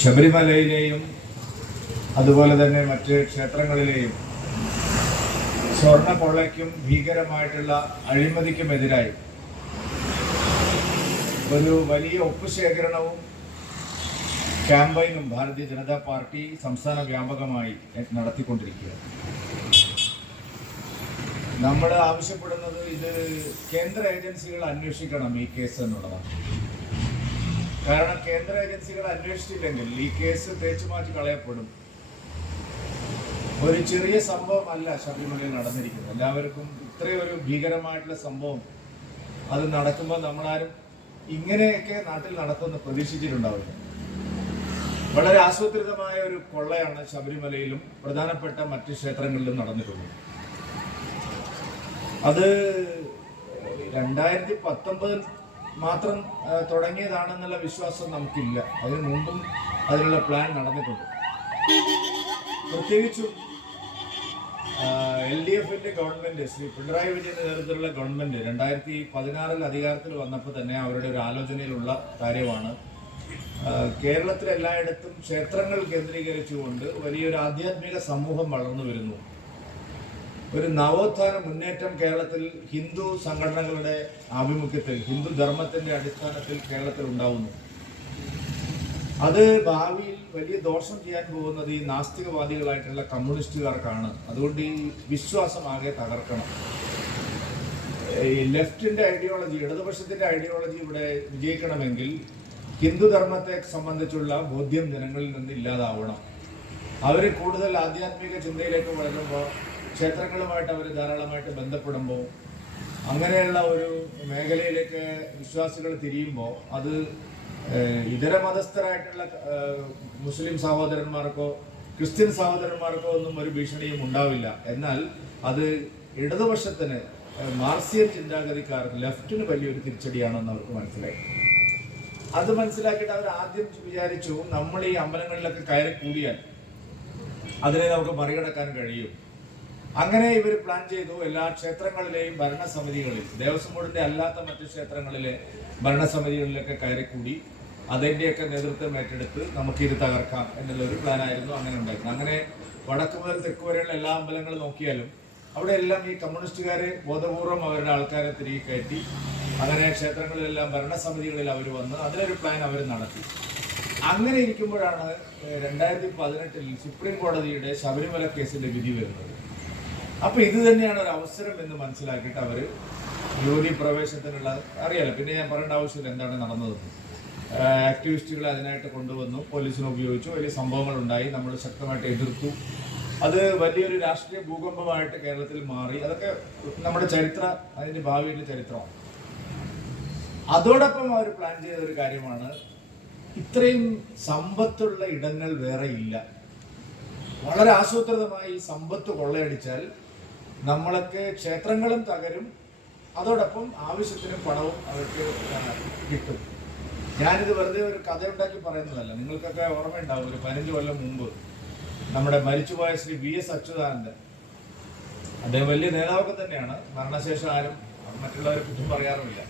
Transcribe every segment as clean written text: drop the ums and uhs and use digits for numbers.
ശബരിമലയിലെയും അതുപോലെ തന്നെ മറ്റ് ക്ഷേത്രങ്ങളിലെയും സ്വർണ്ണ കൊള്ളയ്ക്കും ഭീകരമായിട്ടുള്ള അഴിമതിക്കുമെതിരായി ഒരു വലിയ ഒപ്പുശേഖരണവും ക്യാമ്പയിനും ഭാരതീയ ജനതാ പാർട്ടി സംസ്ഥാന വ്യാപകമായി നടത്തിക്കൊണ്ടിരിക്കുകയാണ്. നമ്മൾ ആവശ്യപ്പെടുന്നത് ഇത് കേന്ദ്ര ഏജൻസികൾ അന്വേഷിക്കണം ഈ കേസ് എന്നുള്ളതാണ്. കാരണം കേന്ദ്ര ഏജൻസികൾ അന്വേഷിച്ചില്ലെങ്കിൽ ഈ കേസ് തേച്ചുമാറ്റി കളയപ്പെടും. ഒരു ചെറിയ സംഭവമല്ല ശബരിമലയിൽ നടന്നിരിക്കുന്നത്. എല്ലാവർക്കും ഇത്രയൊരു ഭീകരമായിട്ടുള്ള സംഭവം അത് നടക്കുമ്പോൾ നമ്മളാരും ഇങ്ങനെയൊക്കെ നാട്ടിൽ നടക്കുമെന്ന് പ്രതീക്ഷിച്ചിട്ടുണ്ടാവില്ല. വളരെ ആസൂത്രിതമായ ഒരു കൊള്ളയാണ് ശബരിമലയിലും പ്രധാനപ്പെട്ട മറ്റ് ക്ഷേത്രങ്ങളിലും നടന്നിട്ടുള്ളത്. അത് 2019 മാത്രം തുടങ്ങിയതാണെന്നുള്ള വിശ്വാസം നമുക്കില്ല. അതിനു മുമ്പും അതിനുള്ള പ്ലാൻ നടന്നിട്ടുണ്ട്. പ്രത്യേകിച്ചും LDFന്റെ ഗവൺമെന്റ്, ശ്രീ പിണറായി വിജയന്റെ നേതൃത്വത്തിലുള്ള ഗവൺമെന്റ് 2016 അധികാരത്തിൽ വന്നപ്പോൾ തന്നെ അവരുടെ ഒരു ആലോചനയിലുള്ള കാര്യമാണ് കേരളത്തിൽ എല്ലായിടത്തും ക്ഷേത്രങ്ങൾ കേന്ദ്രീകരിച്ചുകൊണ്ട് വലിയൊരു ആധ്യാത്മിക സമൂഹം വളർന്നു വരുന്നു. ഒരു നവോത്ഥാന മുന്നേറ്റം കേരളത്തിൽ ഹിന്ദു സംഘടനകളുടെ ആഭിമുഖ്യത്തിൽ, ഹിന്ദു ധർമ്മത്തിന്റെ അടിസ്ഥാനത്തിൽ കേരളത്തിൽ ഉണ്ടാവുന്നു. അത് ഭാവിയിൽ വലിയ ദോഷം ചെയ്യാൻ പോകുന്നത് ഈ നാസ്തികവാദികളായിട്ടുള്ള കമ്മ്യൂണിസ്റ്റുകാർക്കാണ്. അതുകൊണ്ട് ഈ വിശ്വാസം ആകെ തകർക്കണം. ഈ ലെഫ്റ്റിന്റെ ഐഡിയോളജി, ഇടതുപക്ഷത്തിന്റെ ഐഡിയോളജി ഇവിടെ വിജയിക്കണമെങ്കിൽ ഹിന്ദു ധർമ്മത്തെ സംബന്ധിച്ചുള്ള ബോധ്യം ജനങ്ങളിൽ നിന്ന് ഇല്ലാതാവണം. അവർ കൂടുതൽ ആധ്യാത്മിക ചിന്തയിലേക്ക് വളരുമ്പോൾ, ക്ഷേത്രങ്ങളുമായിട്ട് അവർ ധാരാളമായിട്ട് ബന്ധപ്പെടുമ്പോൾ, അങ്ങനെയുള്ള ഒരു മേഖലയിലേക്ക് വിശ്വാസികൾ തിരിയുമ്പോൾ അത് ഇതര മതസ്ഥരായിട്ടുള്ള മുസ്ലിം സഹോദരന്മാർക്കോ ക്രിസ്ത്യൻ സഹോദരന്മാർക്കോ ഒന്നും ഒരു ഭീഷണിയും ഉണ്ടാവില്ല. എന്നാൽ അത് ഇടതുപക്ഷത്തിന്, മാർക്സിയൻ ചിന്താഗതിക്കാർക്ക്, ലെഫ്റ്റിന് വലിയൊരു തിരിച്ചടിയാണെന്ന് അവർക്ക് മനസ്സിലായി. അത് മനസ്സിലാക്കിയിട്ട് അവർ ആദ്യം വിചാരിച്ചു നമ്മൾ ഈ അമ്പലങ്ങളിലൊക്കെ കയറി കൂടിയാൽ അതിനെ നമുക്ക് മറികടക്കാൻ കഴിയും. അങ്ങനെ ഇവർ പ്ലാൻ ചെയ്തു. എല്ലാ ക്ഷേത്രങ്ങളിലെയും ഭരണസമിതികളിൽ, ദേവസ്വം ബോർഡിന്റെ അല്ലാത്ത മറ്റു ക്ഷേത്രങ്ങളിലെ ഭരണസമിതികളിലൊക്കെ കയറിക്കൂടി അതിൻ്റെയൊക്കെ നേതൃത്വം ഏറ്റെടുത്ത് നമുക്കിത് തകർക്കാം എന്നുള്ളൊരു പ്ലാനായിരുന്നു അങ്ങനെ ഉണ്ടായിരുന്നത്. അങ്ങനെ വടക്ക് മുതൽ തെക്ക് വരെയുള്ള എല്ലാ അമ്പലങ്ങളും നോക്കിയാലും അവിടെ എല്ലാം ഈ കമ്മ്യൂണിസ്റ്റുകാരെ ബോധപൂർവം അവരുടെ ആൾക്കാരെ തിരികെ കയറ്റി അങ്ങനെ ക്ഷേത്രങ്ങളിലെല്ലാം ഭരണസമിതികളിൽ അവർ വന്ന് അതിനൊരു പ്ലാൻ അവർ നടത്തി. അങ്ങനെ ഇരിക്കുമ്പോഴാണ് 2018 സുപ്രീം കോടതിയുടെ ശബരിമല കേസിന്റെ വിധി വരുന്നത്. അപ്പൊ ഇത് തന്നെയാണ് ഒരു അവസരം എന്ന് മനസ്സിലാക്കിയിട്ട് അവർ യുവതി പ്രവേശനത്തിനുള്ള, അറിയാലോ, പിന്നെ ഞാൻ പറയേണ്ട ആവശ്യമില്ല എന്താണ് നടന്നതെന്ന്. ആക്ടിവിസ്റ്റുകളെ അതിനായിട്ട് കൊണ്ടുവന്നു, പോലീസിനെ ഉപയോഗിച്ചു, വലിയ സംഭവങ്ങൾ ഉണ്ടായി, നമ്മൾ ശക്തമായിട്ട് എതിർത്തു. അത് വലിയൊരു രാഷ്ട്രീയ ഭൂകമ്പമായിട്ട് കേരളത്തിൽ മാറി. അതൊക്കെ നമ്മുടെ ചരിത്രം, അതിന്റെ ഭാവിയുടെ ചരിത്രമാണ്. അതോടൊപ്പം അവർ പ്ലാൻ ചെയ്ത ഒരു കാര്യമാണ്, ഇത്രയും സമ്പത്തുള്ള ഇടങ്ങൾ വേറെ ഇല്ല. വളരെ ആസൂത്രിതമായി സമ്പത്ത് കൊള്ളയടിച്ചാൽ നമ്മളൊക്കെ ക്ഷേത്രങ്ങളും തകരും, അതോടൊപ്പം ആവശ്യത്തിന് പണവും അവർക്ക് കിട്ടും. ഞാനിത് വെറുതെ ഒരു കഥ ഉണ്ടാക്കി പറയുന്നതല്ല. നിങ്ങൾക്കൊക്കെ ഓർമ്മയുണ്ടാവും, ഒരു 15 കൊല്ലം മുമ്പ് നമ്മുടെ മരിച്ചുപോയ ശ്രീ VS അച്യുതാനന്ദൻ, അദ്ദേഹം വലിയ നേതാവൊക്കെ തന്നെയാണ്, മരണശേഷം ആരും മറ്റുള്ളവരെ കുറ്റം പറയാറുമില്ല.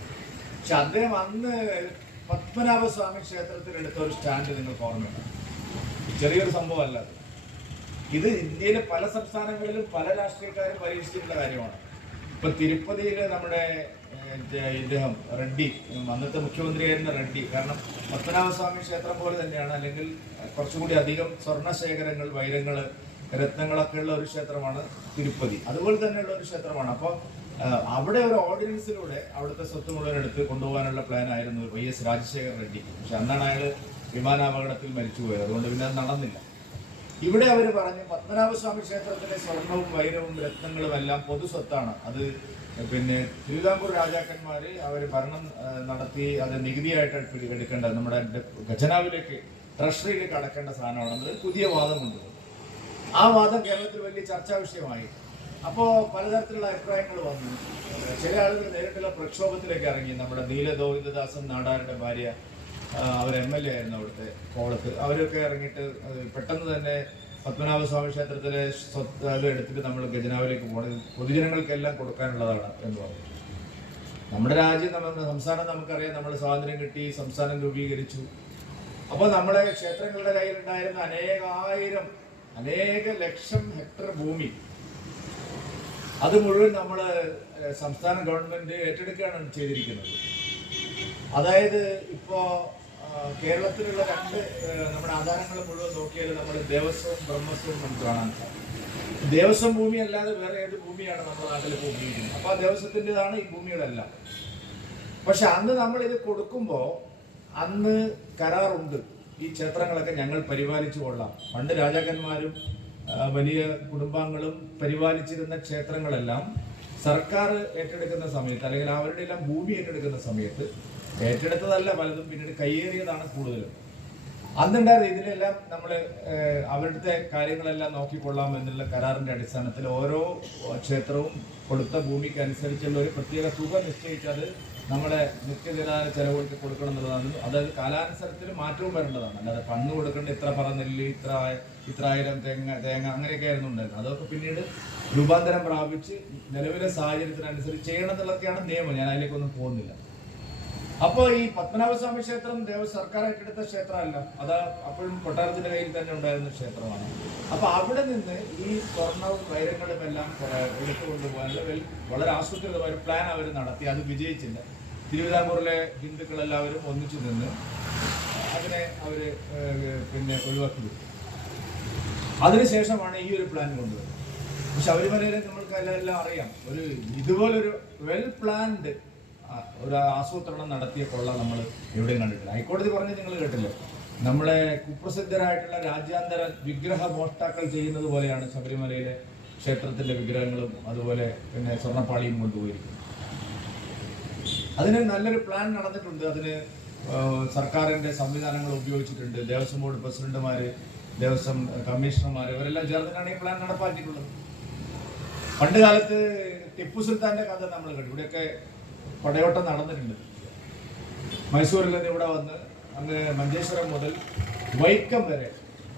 പക്ഷെ അദ്ദേഹം അന്ന് പത്മനാഭസ്വാമി ക്ഷേത്രത്തിൽ എടുത്ത ഒരു സ്റ്റാൻഡ് നിങ്ങൾക്ക് ഓർമ്മയുണ്ട്. ചെറിയൊരു സംഭവമല്ല അത്. ഇത് ഇന്ത്യയിലെ പല സംസ്ഥാനങ്ങളിലും പല രാഷ്ട്രീയക്കാരും പരീക്ഷിച്ചിട്ടുള്ള കാര്യമാണ്. ഇപ്പൊ തിരുപ്പതിയില് നമ്മുടെ ഇദ്ദേഹം റെഡ്ഡി, അന്നത്തെ മുഖ്യമന്ത്രിയായിരുന്ന റെഡ്ഡി, കാരണം പത്മനാഭസ്വാമി ക്ഷേത്രം പോലെ തന്നെയാണ്, അല്ലെങ്കിൽ കുറച്ചുകൂടി അധികം സ്വർണ്ണശേഖരങ്ങൾ, വൈരങ്ങള്, രത്നങ്ങളൊക്കെ ഉള്ള ഒരു ക്ഷേത്രമാണ് തിരുപ്പതി. അതുപോലെ തന്നെയുള്ള ഒരു ക്ഷേത്രമാണ്. അപ്പോൾ അവിടെ ഒരു ഓർഡിനൻസിലൂടെ അവിടുത്തെ സ്വത്ത് മുഴുവൻ എടുത്ത് കൊണ്ടുപോകാനുള്ള പ്ലാൻ ആയിരുന്നു YS രാജശേഖർ റെഡ്ഡി. പക്ഷെ അന്നാണ് അയാൾ വിമാനാപകടത്തിൽ മരിച്ചുപോയത്. അതുകൊണ്ട് പിന്നെ അത് നടന്നില്ല. ഇവിടെ അവർ പറഞ്ഞു പത്മനാഭസ്വാമി ക്ഷേത്രത്തിലെ സ്വർണവും വൈരവും രത്നങ്ങളും എല്ലാം പൊതു സ്വത്താണ്. അത് പിന്നെ തിരുവിതാംകൂർ രാജാക്കന്മാർ അവർ ഭരണം നടത്തി അത് നികുതിയായിട്ട് എടുക്കേണ്ടത്, നമ്മുടെ ഖജനാവിലേക്ക്, ട്രഷറിയിലേക്ക് അടക്കേണ്ട സാധനമാണെന്നത് പുതിയ വാദമുണ്ട്. ആ വാദം കേരളത്തിൽ വലിയ ചർച്ചാ വിഷയമായി. അപ്പോൾ പലതരത്തിലുള്ള അഭിപ്രായങ്ങൾ വന്നു. ചില ആളുകൾ നേരിട്ടുള്ള പ്രക്ഷോഭത്തിലേക്ക് ഇറങ്ങി. നമ്മുടെ നീലഗോവിന്ദദാസൻ നാടാരുടെ ഭാര്യ, അവർ MLA ആയിരുന്നു അവിടുത്തെ കോളത്ത്, അവരൊക്കെ ഇറങ്ങിയിട്ട് പെട്ടെന്ന് തന്നെ പത്മനാഭസ്വാമി ക്ഷേത്രത്തിലെ സ്വത്ത് അത് എടുത്തിട്ട് നമ്മൾ ഖജനാവിലേക്ക് പോകണം, പൊതുജനങ്ങൾക്കെല്ലാം കൊടുക്കാനുള്ളതാണ് എന്ന് പറഞ്ഞു. നമ്മുടെ രാജ്യം, നമ്മുടെ സംസ്ഥാനം നമുക്കറിയാം, നമ്മൾ സ്വാതന്ത്ര്യം കിട്ടി, സംസ്ഥാനം രൂപീകരിച്ചു. അപ്പോൾ നമ്മുടെ ക്ഷേത്രങ്ങളുടെ കയ്യിലുണ്ടായിരുന്ന അനേക ലക്ഷം ഹെക്ടർ ഭൂമി അത് മുഴുവൻ നമ്മൾ സംസ്ഥാന ഗവൺമെന്റ് ഏറ്റെടുക്കുകയാണ് ചെയ്തിരിക്കുന്നത്. അതായത് ഇപ്പോ കേരളത്തിലുള്ള നമ്മുടെ ആധാരങ്ങൾ മുഴുവൻ നോക്കിയാൽ നമ്മൾ ദേവസ്വവും ബ്രഹ്മസ്വവും നമുക്ക് കാണാൻ സാധിക്കും. ദേവസ്വം ഭൂമി അല്ലാതെ വേറെ ഏത് ഭൂമിയാണ് നമ്മുടെ നാട്ടിൽ ഇപ്പോൾ ഉപയോഗിക്കുന്നത്? അപ്പൊ ആ ദേവസ്വത്തിൻ്റെതാണ് ഈ ഭൂമികളെല്ലാം. പക്ഷെ അന്ന് നമ്മൾ ഇത് കൊടുക്കുമ്പോൾ അന്ന് കരാറുണ്ട്, ഈ ക്ഷേത്രങ്ങളൊക്കെ ഞങ്ങൾ പരിപാലിച്ചു കൊള്ളാം. പണ്ട് രാജാക്കന്മാരും വലിയ കുടുംബാംഗങ്ങളും പരിപാലിച്ചിരുന്ന ക്ഷേത്രങ്ങളെല്ലാം സർക്കാർ ഏറ്റെടുക്കുന്ന സമയത്ത്, അല്ലെങ്കിൽ അവരുടെ എല്ലാം ഭൂമി ഏറ്റെടുക്കുന്ന സമയത്ത്, ഏറ്റെടുത്തതല്ല പലതും, പിന്നീട് കയ്യേറിയതാണ് കൂടുതലും. അന്നുണ്ടായിരുന്ന ഇതിലെല്ലാം നമ്മൾ അവരുടെ കാര്യങ്ങളെല്ലാം നോക്കിക്കൊള്ളാം എന്നുള്ള കരാറിന്റെ അടിസ്ഥാനത്തിൽ ഓരോ ക്ഷേത്രവും കൊടുത്ത ഭൂമിക്ക് അനുസരിച്ചുള്ള ഒരു പ്രത്യേക തുക നിശ്ചയിച്ച് അത് നമ്മളെ നിത്യനിദാന ചെലവുകൾക്ക് കൊടുക്കണം എന്നുള്ളതാണ്. അതായത് കാലാനുസരത്തിൽ മാറ്റവും വരേണ്ടതാണ്. അല്ലാതെ പണ്ണ് കൊടുക്കേണ്ട ഇത്ര പറ നെല്ല്, ഇത്ര ആയിരം തേങ്ങ അങ്ങനെയൊക്കെ ആയിരുന്നു ഉണ്ടായിരുന്നത്. അതൊക്കെ പിന്നീട് രൂപാന്തരം പ്രാപിച്ച് നിലവിലെ സാഹചര്യത്തിനനുസരിച്ച് ചെയ്യണം എന്നുള്ളതൊക്കെയാണ് നിയമം. ഞാൻ അതിലേക്കൊന്നും പോകുന്നില്ല. അപ്പോൾ ഈ പത്മനാഭസ്വാമി ക്ഷേത്രം സർക്കാർ ഏറ്റെടുത്ത ക്ഷേത്രമല്ല, അത് അപ്പോഴും കൊട്ടാരത്തിന്റെ കയ്യിൽ തന്നെ ഉണ്ടായിരുന്ന ക്ഷേത്രമാണ്. അപ്പൊ അവിടെ നിന്ന് ഈ സ്വർണവും വൈരങ്ങളും എല്ലാം എടുത്തുകൊണ്ടുപോകാനുള്ള വളരെ ആസൂത്രിതമായ ഒരു പ്ലാൻ അവർ നടത്തി. അത് വിജയിച്ചില്ല. തിരുവിതാംകൂറിലെ ഹിന്ദുക്കളെല്ലാവരും ഒന്നിച്ചു നിന്ന് അതിനെ അവര് പിന്നെ ഒഴിവാക്കി വിട്ടു. അതിനുശേഷമാണ് ഈ ഒരു പ്ലാൻ കൊണ്ടുവരുന്നത്. ശബരിമലയിലെ നമ്മൾക്ക് എല്ലാം അറിയാം, ഒരു ഇതുപോലൊരു വെൽ പ്ലാൻഡ് ഒരു ആസൂത്രണം നടത്തിയ കൊള്ള നമ്മൾ എവിടെയും കണ്ടിട്ടില്ല. ഹൈക്കോടതി പറഞ്ഞ് നിങ്ങൾ കേട്ടില്ലേ, നമ്മളെ കുപ്രസിദ്ധരായിട്ടുള്ള രാജ്യാന്തര വിഗ്രഹ മോഷ്ടാക്കൾ ചെയ്യുന്നത് പോലെയാണ് ശബരിമലയിലെ ക്ഷേത്രത്തിന്റെ വിഗ്രഹങ്ങളും അതുപോലെ പിന്നെ സ്വർണ്ണപ്പാളിയും കൊണ്ടുപോയിരിക്കുന്നത്. അതിന് നല്ലൊരു പ്ലാൻ നടന്നിട്ടുണ്ട്. അതിന് സർക്കാരിന്റെ സംവിധാനങ്ങൾ ഉപയോഗിച്ചിട്ടുണ്ട്. ദേവസ്വം ബോർഡ് പ്രസിഡന്റുമാര്, ദേവസ്വം കമ്മീഷണർമാർ, ഇവരെല്ലാം ചേർന്നിട്ടാണ് ഈ പ്ലാൻ നടപ്പാക്കിയിട്ടുള്ളത്. പണ്ട് കാലത്ത് ടിപ്പു സുൽത്താന്റെ കഥ നമ്മൾ കണ്ടു. ഇവിടെയൊക്കെ പടയോട്ടം നടന്നിട്ടുണ്ട്. മൈസൂരിൽ നിന്ന് ഇവിടെ വന്ന് അങ്ങ് മഞ്ചേശ്വരം മുതൽ വൈക്കം വരെ,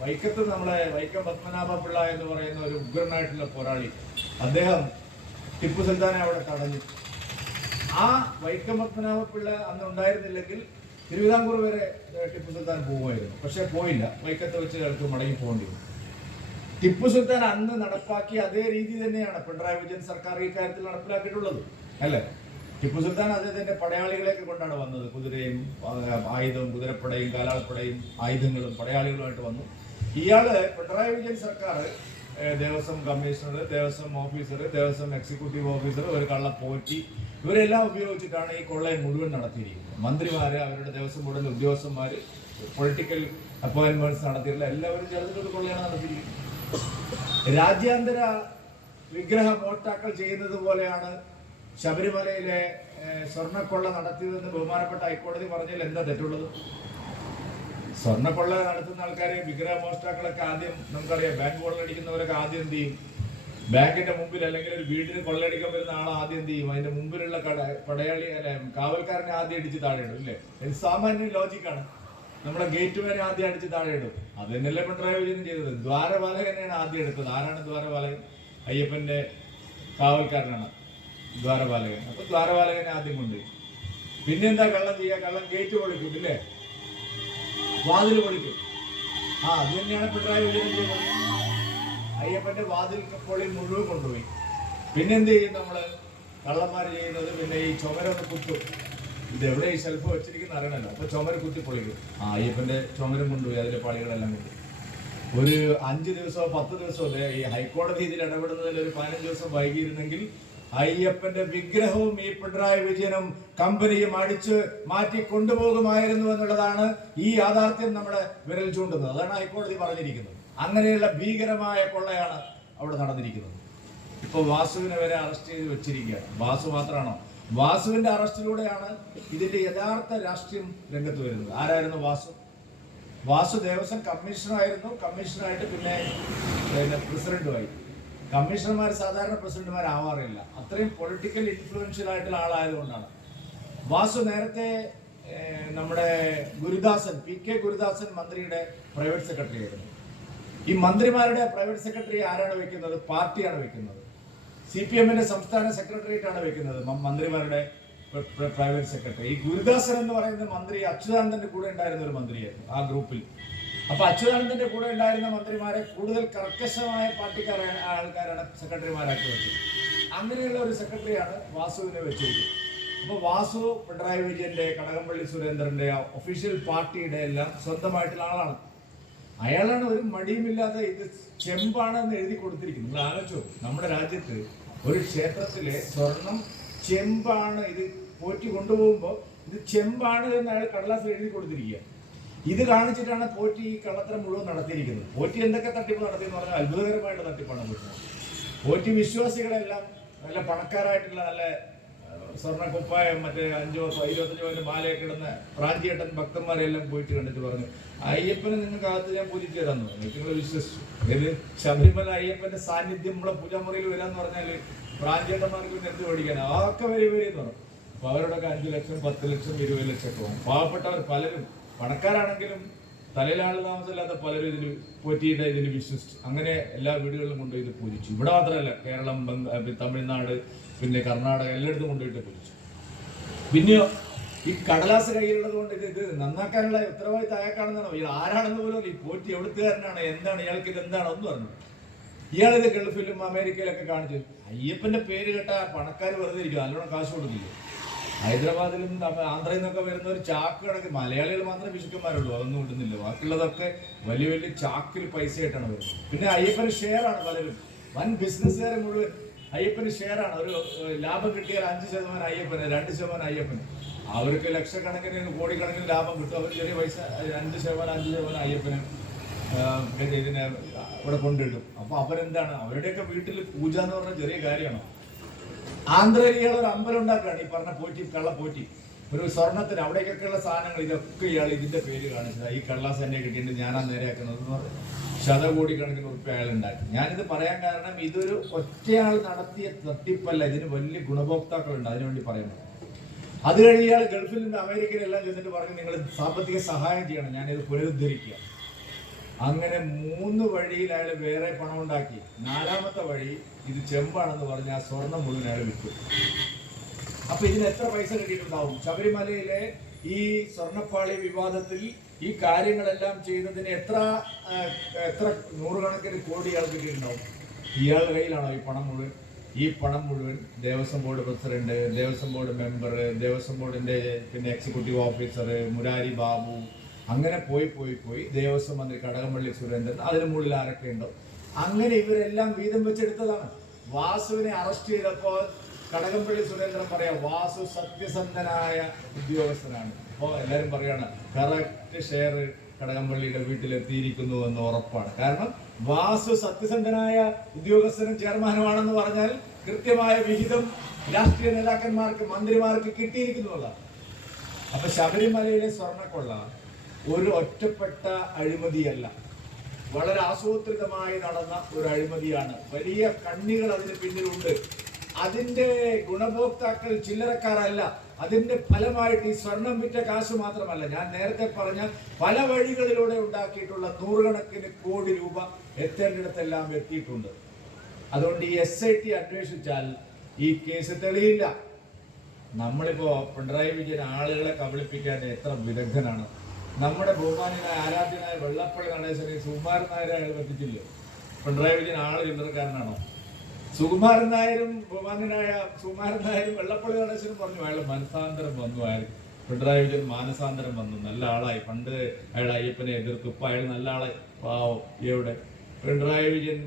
വൈക്കത്ത് നമ്മളെ വൈക്കം പത്മനാഭ പിള്ള എന്ന് പറയുന്ന ഒരു ഉഗ്രനായിട്ടുള്ള പോരാളി, അദ്ദേഹം ടിപ്പു സുൽത്താനെ അവിടെ തടഞ്ഞു. ആ വൈക്കം പത്മനാഭ പിള്ള അന്ന് ഉണ്ടായിരുന്നില്ലെങ്കിൽ തിരുവിതാംകൂർ വരെ ടിപ്പു സുൽത്താൻ പോകുമായിരുന്നു. പക്ഷെ പോയില്ല, വൈക്കത്ത് വെച്ച് അയാൾക്ക് മടങ്ങി പോകേണ്ടി വന്നു. ടിപ്പു സുൽത്താൻ അന്ന് നടപ്പാക്കിയ അതേ രീതി തന്നെയാണ് പിണറായി വിജയൻ സർക്കാർ ഈ കാര്യത്തിൽ നടപ്പിലാക്കിയിട്ടുള്ളത്, അല്ലേ? ടിപ്പു സുൽത്താൻ അദ്ദേഹത്തിന്റെ പടയാളികളെയൊക്കെ കൊണ്ടാണ് വന്നത്. കുതിരയും ആയുധവും, കുതിരപ്പടയും കാലാൾപ്പടയും ആയുധങ്ങളും പടയാളികളുമായിട്ട് വന്നു. ഇയാള് പിണറായി വിജയൻ സർക്കാർ Devaswom commissioner, Devaswom officer, Devaswom executive officer, ഒരു കള്ള പോറ്റി, ഇവരെല്ലാം ഉപയോഗിച്ചിട്ടാണ് ഈ കൊള്ളയെ മുഴുവൻ നടത്തിയിരിക്കുന്നത്. മന്ത്രിമാര്, അവരുടെ ദേവസ്വം ബോർഡിലെ ഉദ്യോഗസ്ഥന്മാര്, പൊളിറ്റിക്കൽ അപ്പോയിന്റ്മെന്റ്സ് നടത്തിയിട്ടുള്ള എല്ലാവരും ചേർന്നിട്ട് കൊള്ളയാണ് നടത്തിയിരിക്കുന്നത്. രാജ്യാന്തര വിഗ്രഹ മോഷ്ടാക്കൾ ചെയ്യുന്നത് പോലെയാണ് ശബരിമലയിലെ സ്വർണ്ണക്കൊള്ള നടത്തിയതെന്ന് ബഹുമാനപ്പെട്ട ഹൈക്കോടതി പറഞ്ഞാൽ എന്താ തെറ്റുള്ളത്? സ്വർണ്ണക്കൊള്ള നടത്തുന്ന ആൾക്കാരെ, വിഗ്രഹ മോഷ്ടാക്കളൊക്കെ ആദ്യം നമുക്കറിയാം, ബാങ്ക് കൊള്ളടിക്കുന്നവരൊക്കെ ആദ്യം എന്ത് ചെയ്യും? ബാങ്കിന്റെ മുമ്പിൽ അല്ലെങ്കിൽ ഒരു വീടിന് കൊള്ളയടിക്കാൻ വരുന്ന ആൾ ആദ്യം എന്ത് ചെയ്യും? അതിന്റെ മുമ്പിലുള്ള പടയാളി കാവൽക്കാരനെ ആദ്യം അടിച്ച് താഴെയിടും, ഇല്ലേ? ഇത് സാമാന്യ ലോജിക്കാണ്. നമ്മുടെ ഗേറ്റ് വരെ ആദ്യം അടിച്ച് താഴെയിടും. അത് തന്നെയല്ലേ പിണറായി വിജയൻ ചെയ്തത്. ദ്വാരപാലകനെയാണ് ആദ്യം എടുത്തത്. ആരാണ് ദ്വാരപാലകൻ? അയ്യപ്പന്റെ കാവൽക്കാരനാണ് ദ്വാരപാലകൻ. അപ്പൊ ദ്വാരപാലകനെ ആദ്യം കൊണ്ടുപോയി. പിന്നെന്താ കള്ളം ചെയ്യുക? കള്ളം ഗേറ്റ് പൊളിക്കും, ഇല്ലേ? വാതിൽ പൊളിക്കും. അത് തന്നെയാണ് പിണറായി വിജയൻ ചെയ്തത്. അയ്യപ്പന്റെ വാതിൽ പൊളി മുഴുവൻ കൊണ്ടുപോയി. പിന്നെന്ത് ചെയ്യും നമ്മള് കള്ളന്മാർ ചെയ്യുന്നത്? പിന്നെ ഈ ചുമരൊന്ന് കുത്തും. ഇതെവിടെ ഈ ഷെൽഫ് വെച്ചിരിക്കുന്ന അറിയണല്ലോ. അപ്പൊ ചുമര് കുത്തി പൊളിക്കും. അയ്യപ്പന്റെ ചുമരും കൊണ്ടുപോയി, അതിലെ പാളികളെല്ലാം കൊണ്ടുപോയി. ഒരു 5 ദിവസമോ 10 ദിവസമോ ഈ ഹൈക്കോടതി ഇതിൽ ഇടപെടുന്നതിൽ ഒരു 15 ദിവസം വൈകിയിരുന്നെങ്കിൽ അയ്യപ്പന്റെ വിഗ്രഹവും ഈ പിണറായി വിജയനും കമ്പനിയും അടിച്ച് മാറ്റി കൊണ്ടുപോകുമായിരുന്നു എന്നുള്ളതാണ് ഈ യാഥാർത്ഥ്യം നമ്മളെ വിരൽ ചൂണ്ടുന്നത്. അതാണ് ഹൈക്കോടതി പറഞ്ഞിരിക്കുന്നത്. അങ്ങനെയുള്ള ഭീകരമായ കൊള്ളയാണ് അവിടെ നടന്നിരിക്കുന്നത്. ഇപ്പൊ വാസുവിനെ വരെ അറസ്റ്റ് ചെയ്ത് വെച്ചിരിക്കുകയാണ്. വാസു മാത്രമാണോ? വാസുവിന്റെ അറസ്റ്റിലൂടെയാണ് ഇതിന്റെ യഥാർത്ഥ രാഷ്ട്രീയം രംഗത്ത് വരുന്നത്. ആരായിരുന്നു വാസു? വാസു ദേവസ്വം കമ്മീഷണറായിരുന്നു. കമ്മീഷണറായിട്ട് പിന്നെ പ്രസിഡന്റുമായി. കമ്മീഷണർമാർ സാധാരണ പ്രസിഡന്റുമാരാവാറില്ല. അത്രയും പൊളിറ്റിക്കൽ ഇൻഫ്ലുവൻഷ്യൽ ആയിട്ടുള്ള ആളായതുകൊണ്ടാണ്. വാസു നേരത്തെ നമ്മുടെ ഗുരുദാസൻ, PK ഗുരുദാസൻ മന്ത്രിയുടെ പ്രൈവറ്റ് സെക്രട്ടറി ആയിരുന്നു. ഈ മന്ത്രിമാരുടെ പ്രൈവറ്റ് സെക്രട്ടറി ആരാണ് വെക്കുന്നത്? പാർട്ടിയാണ് വെക്കുന്നത്. CPM-ന്റെ സംസ്ഥാന സെക്രട്ടേറിയറ്റ് ആണ് വെക്കുന്നത് മന്ത്രിമാരുടെ പ്രൈവറ്റ് സെക്രട്ടറി. ഈ ഗുരുദാസൻ എന്ന് പറയുന്ന മന്ത്രി അച്യുതാനന്ദന്റെ കൂടെ ഉണ്ടായിരുന്ന ഒരു മന്ത്രിയായിരുന്നു ആ ഗ്രൂപ്പിൽ. അപ്പൊ അച്യുതാനന്ദന്റെ കൂടെ ഉണ്ടായിരുന്ന മന്ത്രിമാരെ കൂടുതൽ കർക്കശമായ പാർട്ടിക്കാരായ ആൾക്കാരാണ് സെക്രട്ടറിമാരാക്കി വെച്ചത്. അങ്ങനെയുള്ള ഒരു സെക്രട്ടറിയാണ് വാസുവിനെ വെച്ചിരിക്കുന്നത്. അപ്പൊ വാസു പിണറായി വിജയന്റെ, കടകംപള്ളി സുരേന്ദ്രന്റെ ഒഫീഷ്യൽ പാർട്ടിയുടെ എല്ലാം സ്വന്തമായിട്ടുള്ള ആളാണ്. അയാളാണ് ഒരു മടിയുമില്ലാതെ ഇത് ചെമ്പാണെന്ന് എഴുതി കൊടുത്തിരിക്കുന്നത്. നിങ്ങൾ ആലോചിച്ചു, നമ്മുടെ രാജ്യത്ത് ഒരു ക്ഷേത്രത്തിലെ സ്വർണം ചെമ്പാണ്, ഇത് പോറ്റി കൊണ്ടുപോകുമ്പോൾ ഇത് ചെമ്പാണ് എന്ന് അയാൾ കടലാസിൽ എഴുതി കൊടുത്തിരിക്കുക. ഇത് കാണിച്ചിട്ടാണ് പോറ്റി ഈ കള്ളത്തരം മുഴുവൻ നടത്തിയിരിക്കുന്നത്. പോറ്റി എന്തൊക്കെ തട്ടിപ്പ് നടത്തിയെന്ന് പറഞ്ഞാൽ അത്ഭുതകരമായിട്ട് തട്ടിപ്പാണ് കിട്ടുന്നത്. പോറ്റി വിശ്വാസികളെല്ലാം നല്ല പണക്കാരായിട്ടുള്ള നല്ല സ്വർണ്ണ കുപ്പായം, മറ്റേ 5-25 പവന്റെ മാലയൊക്കെ ഇടുന്ന പ്രാഞ്ചിയേട്ടൻ ഭക്തന്മാരെല്ലാം പോയിട്ട് കണ്ടിട്ട് പറഞ്ഞു, അയ്യപ്പനെ നിങ്ങൾക്ക് അകത്ത് ഞാൻ പൂജിച്ചു തരാമെന്ന് പറഞ്ഞു. നിങ്ങൾ വിശ്വസിച്ചു. ഇത് ശബരിമല അയ്യപ്പന്റെ സാന്നിധ്യം നമ്മളെ പൂജാമുറിയിൽ വരാന്ന് പറഞ്ഞാല് പ്രാഞ്ചിയേട്ടന്മാർക്ക് പിന്നെ എന്ത് പഠിക്കാൻ, ആക്കെ വരും എന്ന് പറഞ്ഞു. അപ്പൊ അവരോടൊക്കെ 5 ലക്ഷം, 10 ലക്ഷം, 20 ലക്ഷം ഒക്കെ പോകും. പാവപ്പെട്ടവർ പലരും, പണക്കാരാണെങ്കിലും തലയിലാൾ താമസമില്ലാത്ത പലരും ഇതിൽ പോറ്റിയുടെ ഇതിൽ വിശ്വസിച്ചു. അങ്ങനെ എല്ലാ വീടുകളിലും കൊണ്ടുപോയി ഇത് പൂജിച്ചു. ഇവിടെ മാത്രമല്ല, കേരളം, തമിഴ്നാട്, പിന്നെ കർണാടക എല്ലായിടത്തും കൊണ്ടുപോയിട്ട് പൂജിച്ചു. പിന്നെയോ ഈ കടലാസ് കയ്യിലുള്ളത് കൊണ്ട് ഇത് നന്നാക്കാനുള്ള ഉത്തരവാദിത്തം അയാൾക്കാണെന്നാണോ? ഇയാൾ ആരാണെന്ന് പോലും, ഈ പോറ്റി എവിടുത്തുകാരനാണ്, എന്താണ് ഇയാൾക്ക് ഇത്, എന്താണോ ഒന്നും പറഞ്ഞു. ഇയാളിത് ഗൾഫിലും അമേരിക്കയിലൊക്കെ കാണിച്ചു. അയ്യപ്പന്റെ പേര് കേട്ട പണക്കാർ വെറുതെ ഇരിക്കും, നല്ലോണം കാശ് കൊടുക്കില്ല. ഹൈദരാബാദിലും ആന്ധ്രയിൽ നിന്നൊക്കെ വരുന്ന ഒരു ചാക്ക് കണക്ക്, മലയാളികൾ മാത്രമേ പിശുക്കന്മാരുള്ളൂ, അതൊന്നും കിട്ടുന്നില്ല. ബാക്കിയുള്ളതൊക്കെ വലിയ വലിയ ചാക്കിൽ പൈസ ആയിട്ടാണ് വരുന്നത്. പിന്നെ അയ്യപ്പന് ഷെയറാണ് പലരും, വൻ ബിസിനസ്സുകാരെ മുഴുവൻ അയ്യപ്പന് ഷെയറാണ്. ഒരു ലാഭം കിട്ടിയാൽ 5% അയ്യപ്പന്, 2% അയ്യപ്പന്. അവർക്ക് ലക്ഷക്കണക്കിന്, കോടിക്കണക്കിന് ലാഭം കിട്ടും. അവർ ചെറിയ പൈസ 5% അയ്യപ്പന് ഇതിനെ ഇവിടെ കൊണ്ടിടും. അപ്പൊ അവരെന്താണ്, അവരുടെയൊക്കെ വീട്ടിൽ പൂജ എന്ന് പറഞ്ഞാൽ ചെറിയ കാര്യമാണോ? ആന്ധ്രയിൽ ഇയാൾ ഒരു അമ്പലം ഉണ്ടാക്കുകയാണ്, ഈ പറഞ്ഞ പോറ്റി, കള്ള പോറ്റി. ഒരു സ്വർണത്തിന് അവിടേക്കൊക്കെയുള്ള സാധനങ്ങൾ ഇതൊക്കെ ഇയാൾ ഇതിന്റെ പേര് കാണിച്ചത്, ഈ കള്ളാസ് എന്നെ കിട്ടിയിട്ട് ഞാനാ നേരെയാക്കുന്നത് എന്ന് പറഞ്ഞ് ശതകോടിക്കണക്കിന് ഉറുപ്പിക അയാൾ ഉണ്ടാക്കി. ഞാനിത് പറയാൻ കാരണം, ഇതൊരു ഒറ്റയാൾ നടത്തിയ തട്ടിപ്പല്ല, ഇതിന് വലിയ ഗുണഭോക്താക്കളുണ്ട്, അതിനുവേണ്ടി പറയുന്നത്. അത് കഴിഞ്ഞ് ഇയാൾ ഗൾഫിൽ നിന്ന് അമേരിക്കയിലെല്ലാം ചെന്നിട്ട് പറഞ്ഞു, നിങ്ങൾ സാമ്പത്തിക സഹായം ചെയ്യണം, ഞാനിത് പുനരുദ്ധരിക്കുക. അങ്ങനെ 3 വഴിയിൽ അയാൾ വേറെ പണം ഉണ്ടാക്കി. 4ാമത്തെ വഴി ഇത് ചെമ്പാണെന്ന് പറഞ്ഞ ആ സ്വർണം മുഴുവൻ അയാൾ വിറ്റു. അപ്പൊ ഇതിന് എത്ര പൈസ കിട്ടിയിട്ടുണ്ടാവും? ശബരിമലയിലെ ഈ സ്വർണ്ണപ്പാളി വിവാദത്തിൽ ഈ കാര്യങ്ങളെല്ലാം ചെയ്തതിന് എത്ര നൂറുകണക്കിന് കോടി ഇയാൾ കിട്ടിയിട്ടുണ്ടാവും. ഇയാളുടെ കയ്യിലാണോ ഈ പണം മുഴുവൻ? ഈ പണം മുഴുവൻ Devaswom board president, Devaswom board member, Devaswom ബോർഡിന്റെ പിന്നെ എക്സിക്യൂട്ടീവ് ഓഫീസർ മുരാരി ബാബു, അങ്ങനെ പോയി ദേവസ്വം മന്ത്രി കടകംപള്ളി സുരേന്ദ്രൻ, അതിന് മുകളിൽ ആരൊക്കെ ഉണ്ടോ, അങ്ങനെ ഇവരെല്ലാം വീതം വെച്ചെടുത്തതാണ്. വാസുവിനെ അറസ്റ്റ് ചെയ്തപ്പോൾ കടകംപള്ളി സുരേന്ദ്രൻ പറയാം, വാസു സത്യസന്ധനായ ഉദ്യോഗസ്ഥനാണ്. അപ്പോൾ എല്ലാവരും പറയാണ് കറക്റ്റ് ഷെയർ കടകംപള്ളിയുടെ വീട്ടിലെത്തിയിരിക്കുന്നു എന്ന് ഉറപ്പാണ്. കാരണം വാസു സത്യസന്ധനായ ഉദ്യോഗസ്ഥനും ചെയർമാനുമാണെന്ന് പറഞ്ഞാൽ കൃത്യമായ വിഹിതം രാഷ്ട്രീയ നേതാക്കന്മാർക്ക്, മന്ത്രിമാർക്ക് കിട്ടിയിരിക്കുന്നുള്ളതാണ്. അപ്പൊ ശബരിമലയിലെ സ്വർണ്ണക്കൊള്ള ഒരു ഒറ്റപ്പെട്ട അഴിമതിയല്ല, വളരെ ആസൂത്രിതമായി നടന്ന ഒരു അഴിമതിയാണ്. വലിയ കണ്ണികൾ അതിന് പിന്നിലുണ്ട്. അതിന്റെ ഗുണഭോക്താക്കൾ ചില്ലറക്കാരല്ല. അതിന്റെ ഫലമായിട്ട് ഈ സ്വർണം വിറ്റ കാശ് മാത്രമല്ല, ഞാൻ നേരത്തെ പറഞ്ഞ പല വഴികളിലൂടെ ഉണ്ടാക്കിയിട്ടുള്ള 100 കണക്കിന് കോടി രൂപ എത്തേണ്ടിടത്തെല്ലാം എത്തിയിട്ടുണ്ട്. അതുകൊണ്ട് ഈ SIT അന്വേഷിച്ചാൽ ഈ കേസ് തെളിയില്ല. നമ്മളിപ്പോ പിണറായി വിജയൻ ആളുകളെ കബളിപ്പിക്കാൻ എത്ര വിദഗ്ധനാണ്. നമ്മുടെ ബഹുമാനായ ആരാധ്യനായ വെള്ളപ്പള്ളി നടേശനെ സുകുമാരൻ നായരെ അയാൾ പറ്റിച്ചില്ലേ? പിണറായി വിജയൻ ആള് ചില്ലറക്കാരനാണോ? സുകുമാരൻ നായരും ബഹുമാനായ സുകുമാരൻ നായരും വെള്ളപ്പള്ളി നടേശനും പറഞ്ഞു അയാൾ മനസാന്തരം വന്നു, അയാൾ പിണറായി വിജയൻ മാനസാന്തരം വന്നു, നല്ല ആളായി. പണ്ട് അയാൾ അയ്യപ്പനെ എതിർത്തു, ഇപ്പൊ അയാൾ നല്ല ആളായി. പാവം. എവിടെ പിണറായി വിജയൻ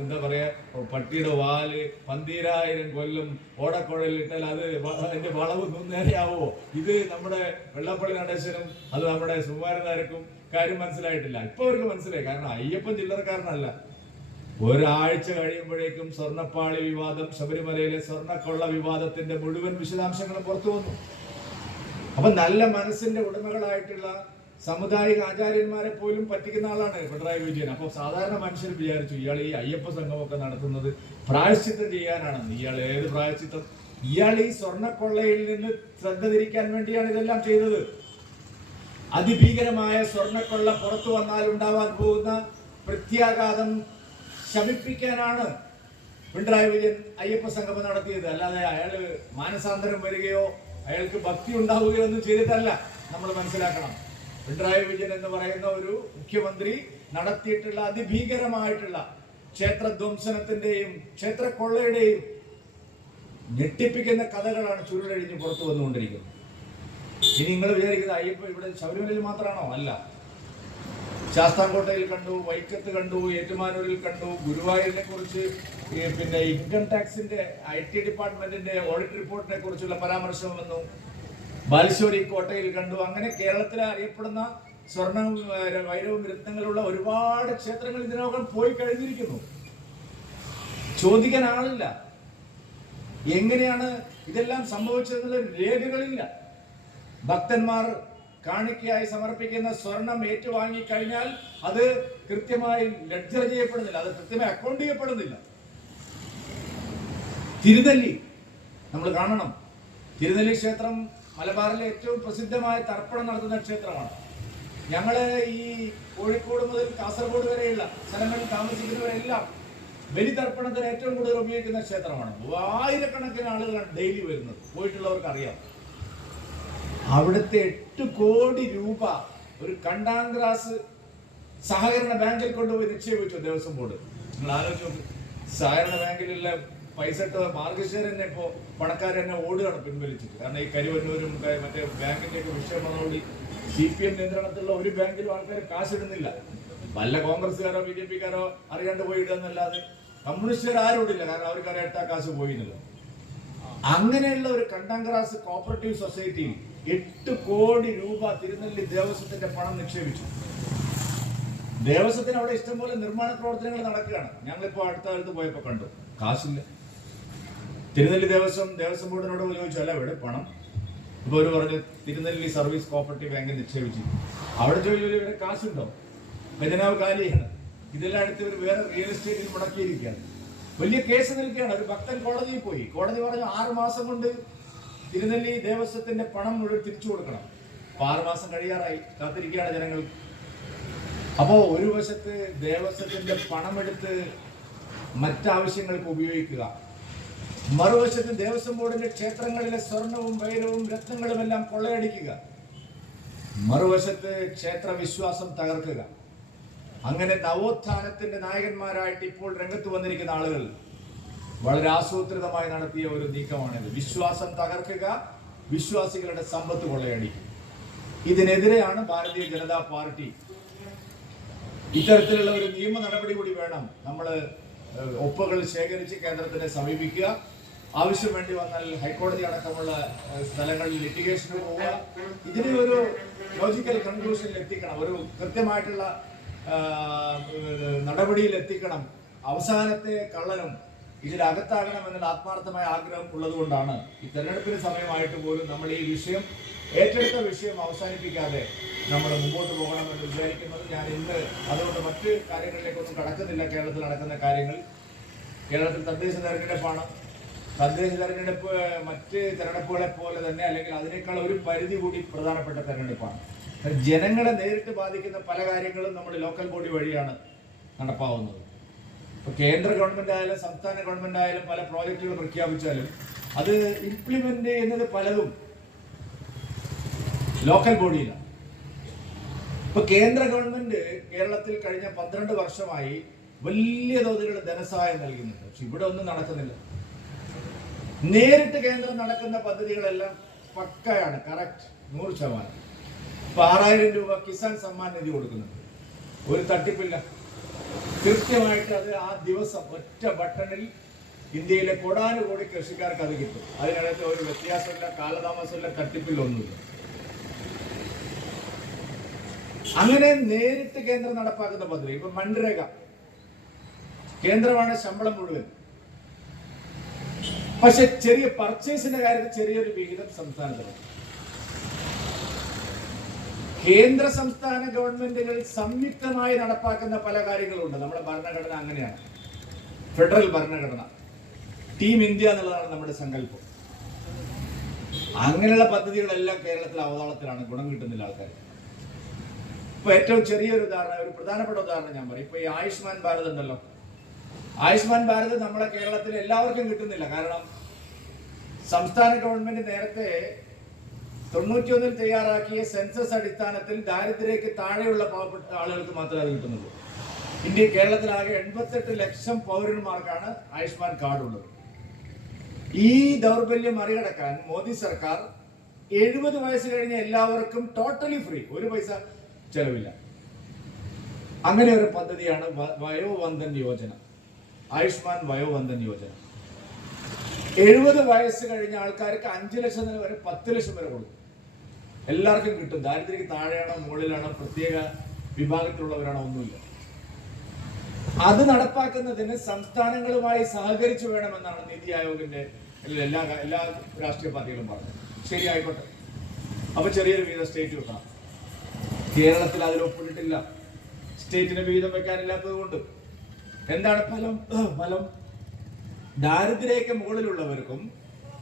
എന്താ പറയാ, പട്ടിയുടെ വാല് 12000 കൊല്ലം ഓടക്കുഴലിട്ടാൽ അത് അതിന്റെ വളവ് നേരെയാവോ? ഇത് നമ്മുടെ വെള്ളപ്പള്ളി നടേശനും അത് നമ്മുടെ സുകുമാരൻ നായർക്കും കാര്യം മനസ്സിലായിട്ടില്ല. ഇപ്പൊ അവർക്ക് മനസ്സിലായി. കാരണം അയ്യപ്പൻ ചില്ലറക്കാരനല്ല. ഒരാഴ്ച കഴിയുമ്പോഴേക്കും സ്വർണ്ണപ്പാളി വിവാദം, ശബരിമലയിലെ സ്വർണ്ണക്കൊള്ള വിവാദത്തിന്റെ മുഴുവൻ വിശദാംശങ്ങളും പുറത്തു വന്നു. അപ്പൊ നല്ല മനസ്സിന്റെ ഉടമകളായിട്ടുള്ള സമുദായിക ആചാര്യന്മാരെ പോലും പറ്റിക്കുന്ന ആളാണ് പിണറായി വിജയൻ. അപ്പൊ സാധാരണ മനുഷ്യർ വിചാരിച്ചു ഇയാൾ ഈ അയ്യപ്പ സംഘമൊക്കെ നടത്തുന്നത് പ്രായശ്ചിത്തം ചെയ്യാനാണെന്ന്. ഇയാൾ ഏത് പ്രായശ്ചിത്തം? ഇയാൾ ഈ സ്വർണ്ണക്കൊള്ളയിൽ നിന്ന് ശ്രദ്ധ തിരിക്കാൻ വേണ്ടിയാണ് ഇതെല്ലാം ചെയ്തത്. അതിഭീകരമായ സ്വർണ്ണക്കൊള്ള പുറത്തു വന്നാൽ ഉണ്ടാവാൻ പോകുന്ന പ്രത്യാഘാതം ശമിപ്പിക്കാനാണ് പിണറായി വിജയൻ അയ്യപ്പ സംഗമം നടത്തിയത്. അല്ലാതെ അയാള് മാനസാന്തരം വരികയോ അയാൾക്ക് ഭക്തി ഉണ്ടാവുകയൊന്നും ചെയ്തിട്ടല്ല. നമ്മൾ മനസ്സിലാക്കണം, പിണറായി വിജയൻ എന്ന് പറയുന്ന ഒരു മുഖ്യമന്ത്രി നടത്തിയിട്ടുള്ള അതിഭീകരമായിട്ടുള്ള ക്ഷേത്ര ധ്വംസനത്തിന്റെയും ക്ഷേത്ര കൊള്ളയുടെയും ഞെട്ടിപ്പിക്കുന്ന കഥകളാണ് ചുരുളഴിഞ്ഞ് പുറത്തു വന്നുകൊണ്ടിരിക്കുന്നത്. ഇനി നിങ്ങൾ വിചാരിക്കുന്നത് അയ്യപ്പ ഇവിടെ ശബരിമലയിൽ മാത്രമാണോ? അല്ല. ശാസ്താംകോട്ടയിൽ കണ്ടു, വൈക്കത്ത് കണ്ടു, ഏറ്റുമാനൂരിൽ കണ്ടു. ഗുരുവായൂരിനെ കുറിച്ച് പിന്നെ ഇൻകം ടാക്സിന്റെ IT ഡിപ്പാർട്ട്മെന്റിന്റെ ഓഡിറ്റ് റിപ്പോർട്ടിനെ കുറിച്ചുള്ള പരാമർശം വന്നു. ബാലുശ്ശേരി കോട്ടയിൽ കണ്ടു. അങ്ങനെ കേരളത്തിലെ അറിയപ്പെടുന്ന സ്വർണവും വൈരവും രത്നങ്ങളുള്ള ഒരുപാട് ക്ഷേത്രങ്ങൾ ഇതിനോളം പോയി കഴിഞ്ഞിരിക്കുന്നു. ചോദിക്കാൻ ആളില്ല. എങ്ങനെയാണ് ഇതെല്ലാം സംഭവിച്ചതെന്നുള്ള രേഖകളില്ല. ഭക്തന്മാർ കാണിക്കയായി സമർപ്പിക്കുന്ന സ്വർണം ഏറ്റുവാങ്ങി കഴിഞ്ഞാൽ അത് കൃത്യമായി ലെഡ്ജർ ചെയ്യപ്പെടുന്നില്ല, അത് കൃത്യമായി അക്കൗണ്ട് ചെയ്യപ്പെടുന്നില്ല. തിരുനെല്ലി നമ്മൾ കാണണം. തിരുനെല്ലി ക്ഷേത്രം മലബാറിലെ ഏറ്റവും പ്രസിദ്ധമായ തർപ്പണം നടത്തുന്ന ക്ഷേത്രമാണ്. ഞങ്ങള് ഈ കോഴിക്കോട് മുതൽ കാസർഗോഡ് വരെയുള്ള സ്ഥലങ്ങളിൽ താമസിക്കുന്നവരെല്ലാം ബലിതർപ്പണത്തിന് ഏറ്റവും കൂടുതൽ ഉപയോഗിക്കുന്ന ക്ഷേത്രമാണ്. ആയിരക്കണക്കിന് ആളുകളാണ് ഡെയിലി വരുന്നത്. പോയിട്ടുള്ളവർക്ക് അറിയാം. അവിടുത്തെ 8 കോടി രൂപ ഒരു കണ്ടാങ്ക്രാസ് സഹകരണ ബാങ്കിൽ കൊണ്ടുപോയി നിക്ഷേപിച്ചു ദേവസ്വം ബോർഡ്. നിങ്ങൾ ആലോചിച്ച് നോക്ക്. സഹകരണ ബാങ്കിലുള്ള പൈസ ഇട്ട് മാർഗശേരി തന്നെ ഇപ്പോ പണക്കാർ തന്നെ ഓടുകയാണ് പിൻവലിച്ചിട്ട്. കാരണം ഈ കരുവന്നൂരും മറ്റേ ബാങ്കിന്റെയൊക്കെ വിഷയം വന്നതോടെ CPM നിയന്ത്രണത്തിലുള്ള ഒരു ബാങ്കിലും ആൾക്കാർ കാശിടുന്നില്ല. വല്ല കോൺഗ്രസ്സുകാരോ BJP-കാരോ അറിയാണ്ട് പോയി ഇടുക എന്നല്ലാതെ കമ്മ്യൂണിസ്റ്റുകാർ ആരോടില്ല. കാരണം അവർക്ക് അറിയാട്ട കാശ് പോയില്ല. അങ്ങനെയുള്ള ഒരു കണ്ടാങ്ക്രാസ് കോപ്പറേറ്റീവ് സൊസൈറ്റിയിൽ 8 കോടി രൂപ തിരുനെല്ലി ദേവസ്വത്തിന്റെ പണം നിക്ഷേപിച്ചു. ദേവസ്വത്തിന് അവിടെ ഇഷ്ടംപോലെ നിർമ്മാണ പ്രവർത്തനങ്ങൾ നടക്കുകയാണ്. ഞങ്ങളിപ്പോ അടുത്ത കാലത്ത് പോയപ്പോ കണ്ടു, കാശില്ല. തിരുനെല്ലി ദേവസ്വം ബോർഡിനോട് ചോദിച്ചു, അല്ല ഇവിടെ പണം. ഇപ്പൊ ഒരു പറഞ്ഞു തിരുനെല്ലി സർവീസ് കോപ്പറേറ്റീവ് ബാങ്കിൽ നിക്ഷേപിച്ചു. അവിടെ ചോദിച്ചു ഇവിടെ കാശുണ്ടോ? ഖജനാവ് കാലിയാണ്. ഇതെല്ലാം എടുത്ത് ഒരു വേറെ റിയൽ എസ്റ്റേറ്റിൽ മുടക്കിയിരിക്കുകയാണ്. വലിയ കേസ് നിൽക്കുകയാണ്. ഒരു ഭക്തൻ കോടതിയിൽ പോയി. കോടതി പറഞ്ഞു 6 മാസം കൊണ്ട് തിരുനെല്ലി ദേവസ്വത്തിന്റെ പണം മുഴുവൻ തിരിച്ചു കൊടുക്കണം. അപ്പൊ 6 മാസം കഴിയാറായി. കാത്തിരിക്കുകയാണ് ജനങ്ങൾ. അപ്പോ ഒരു വശത്ത് ദേവസ്വത്തിന്റെ പണമെടുത്ത് മറ്റാവശ്യങ്ങൾക്ക് ഉപയോഗിക്കുക, മറുവശത്ത് ദേവസ്വം ബോർഡിന്റെ ക്ഷേത്രങ്ങളിലെ സ്വർണവും വൈരവും രത്നങ്ങളും എല്ലാം കൊള്ളയടിക്കുക, മറുവശത്ത് ക്ഷേത്ര വിശ്വാസം തകർക്കുക. അങ്ങനെ നവോത്ഥാനത്തിന്റെ നായകന്മാരായിട്ട് ഇപ്പോൾ രംഗത്ത് വന്നിരിക്കുന്ന ആളുകൾ വളരെ ആസൂത്രിതമായി നടത്തിയ ഒരു നീക്കമാണിത്. വിശ്വാസം തകർക്കുക, വിശ്വാസികളുടെ സമ്പത്ത് കൊള്ളയടിക്കുക. ഇതിനെതിരെയാണ് ഭാരതീയ ജനതാ പാർട്ടി. ഇത്തരത്തിലുള്ള ഒരു നിയമ നടപടി കൂടി വേണം. നമ്മൾ ഒപ്പുകൾ ശേഖരിച്ച് കേന്ദ്രത്തിനെ സമീപിക്കുക. ആവശ്യം വേണ്ടി വന്നാൽ ഹൈക്കോടതി അടക്കമുള്ള സ്ഥലങ്ങളിൽ ലിറ്റിഗേഷന് പോവുക. ഇതിന് ഒരു ലോജിക്കൽ കൺക്ലൂഷനിൽ എത്തിക്കണം, ഒരു കൃത്യമായിട്ടുള്ള നടപടിയിൽ എത്തിക്കണം. അവസാനത്തെ കള്ളനും ഇതിലകത്താകണം എന്നുള്ള ആത്മാർത്ഥമായ ആഗ്രഹം ഉള്ളതുകൊണ്ടാണ് ഈ തെരഞ്ഞെടുപ്പിന് സമയമായിട്ട് പോലും നമ്മൾ ഈ വിഷയം ഏറ്റെടുത്ത വിഷയം അവസാനിപ്പിക്കാതെ നമ്മൾ മുമ്പോട്ട് പോകണമെന്ന് വിചാരിക്കുന്നത്. ഞാൻ ഇന്ന് അതുകൊണ്ട് മറ്റ് കാര്യങ്ങളിലേക്കൊന്നും കടക്കുന്നില്ല. കേരളത്തിൽ നടക്കുന്ന കാര്യങ്ങൾ, കേരളത്തിൽ തദ്ദേശ തെരഞ്ഞെടുപ്പാണ്. തദ്ദേശ തെരഞ്ഞെടുപ്പ് മറ്റ് തെരഞ്ഞെടുപ്പുകളെ പോലെ തന്നെ അല്ലെങ്കിൽ അതിനേക്കാൾ ഒരു പരിധി കൂടി പ്രധാനപ്പെട്ട തെരഞ്ഞെടുപ്പാണ്. ജനങ്ങളെ നേരിട്ട് ബാധിക്കുന്ന പല കാര്യങ്ങളും നമ്മുടെ ലോക്കൽ ബോഡി വഴിയാണ് നടപ്പാവുന്നത്. ഇപ്പൊ കേന്ദ്ര ഗവൺമെന്റ് ആയാലും സംസ്ഥാന ഗവൺമെന്റ് ആയാലും പല പ്രോജക്റ്റുകൾ പ്രഖ്യാപിച്ചാലും അത് ഇംപ്ലിമെന്റ് ചെയ്യുന്നത് പലതും ലോക്കൽ ബോഡിയിലാണ്. ഇപ്പൊ കേന്ദ്ര ഗവൺമെന്റ് കേരളത്തിൽ കഴിഞ്ഞ 12 വർഷമായി വലിയ തോതിലുള്ള ധനസഹായം നൽകുന്നുണ്ട്. പക്ഷെ ഇവിടെ ഒന്നും നടക്കുന്നില്ല. നേരിട്ട് കേന്ദ്രം നടക്കുന്ന പദ്ധതികളെല്ലാം പക്കയാണ്, കറക്റ്റ് 100%. ഇപ്പൊ 6000 രൂപ കിസാൻ സമ്മാൻ നിധി കൊടുക്കുന്നുണ്ട്. ഒരു തട്ടിപ്പില്ല. കൃത്യമായിട്ട് അത് ആ ദിവസം ഒറ്റ ബട്ടണിൽ ഇന്ത്യയിലെ കോടാനുകോടി കൃഷിക്കാർക്ക് അത് കിട്ടും. അതിനകത്ത് ഒരു വ്യത്യാസമില്ല, കാലതാമസമില്ല, തട്ടിപ്പില്ലൊന്നുമില്ല. അങ്ങനെ നേരിട്ട് കേന്ദ്രം നടപ്പാക്കുന്ന പദ്ധതി. ഇപ്പൊ മൻരേഗ കേന്ദ്രമാണ് ശമ്പളം മുഴുവൻ. പക്ഷെ ചെറിയ പർച്ചേസിന്റെ കാര്യത്തിൽ ചെറിയൊരു വിഹിതം സംസ്ഥാനത്തിന്. കേന്ദ്ര സംസ്ഥാന ഗവൺമെന്റുകൾ സംയുക്തമായി നടപ്പാക്കുന്ന പല കാര്യങ്ങളുണ്ട്. നമ്മുടെ ഭരണഘടന അങ്ങനെയാണ്. ഫെഡറൽ ഭരണഘടന, ടീം ഇന്ത്യ എന്നുള്ളതാണ് നമ്മുടെ സങ്കല്പം. അങ്ങനെയുള്ള പദ്ധതികളെല്ലാം കേരളത്തിൽ അവതാളത്തിലാണ്, ഗുണം കിട്ടുന്നില്ല ആൾക്കാർ. ഇപ്പൊ ഏറ്റവും ചെറിയൊരു ഉദാഹരണം, ഒരു പ്രധാനപ്പെട്ട ഉദാഹരണം ഞാൻ പറയും. ഇപ്പൊ ഈ ആയുഷ്മാൻ ഭാരത് ഉണ്ടല്ലോ. ആയുഷ്മാൻ ഭാരത് നമ്മളെ കേരളത്തിൽ എല്ലാവർക്കും കിട്ടുന്നില്ല. കാരണം സംസ്ഥാന ഗവൺമെന്റ് നേരത്തെ 91 തയ്യാറാക്കിയ സെൻസസ് അടിസ്ഥാനത്തിൽ ദാരിദ്ര്യക്ക് താഴെയുള്ള പാവപ്പെട്ട ആളുകൾക്ക് മാത്രമേ അത് കിട്ടുന്നുള്ളൂ. കേരളത്തിലാകെ 88 ലക്ഷം പൗരന്മാർക്കാണ് ആയുഷ്മാൻ കാർഡ് ഉള്ളത്. ഈ ദൗർബല്യം മറികടക്കാൻ മോദി സർക്കാർ 70 വയസ്സ് കഴിഞ്ഞ എല്ലാവർക്കും ടോട്ടലി ഫ്രീ, ഒരു പൈസ ചെലവില്ല, അങ്ങനെ ഒരു പദ്ധതിയാണ് വയോവന്ദൻ യോജന, ആയുഷ്മാൻ വയോവന്ദൻ യോജന. 70 വയസ്സ് കഴിഞ്ഞ ആൾക്കാർക്ക് 5 ലക്ഷം വരെ 10 ലക്ഷം വരെ കൊടുക്കും. എല്ലാവർക്കും കിട്ടും. ദാരിദ്ര്യക്ക് താഴെയാണോ മുകളിലാണോ പ്രത്യേക വിഭാഗത്തിലുള്ളവരാണോ ഒന്നുമില്ല. അത് നടപ്പാക്കുന്നതിന് സംസ്ഥാനങ്ങളുമായി സഹകരിച്ചു വേണമെന്നാണ് നീതി ആയോഗിന്റെ എല്ലാ രാഷ്ട്രീയ പാർട്ടികളും പറഞ്ഞത്. ശരി, ആയിക്കോട്ടെ. അപ്പൊ ചെറിയൊരു വീതം സ്റ്റേറ്റ് വെക്കണം. കേരളത്തിൽ അതിൽ ഒപ്പിട്ടിട്ടില്ല. സ്റ്റേറ്റിന് വീതം വെക്കാനില്ലാത്തത് കൊണ്ട് എന്താണ് ഫലം? ദാരിദ്ര്യക്ക് മുകളിലുള്ളവർക്കും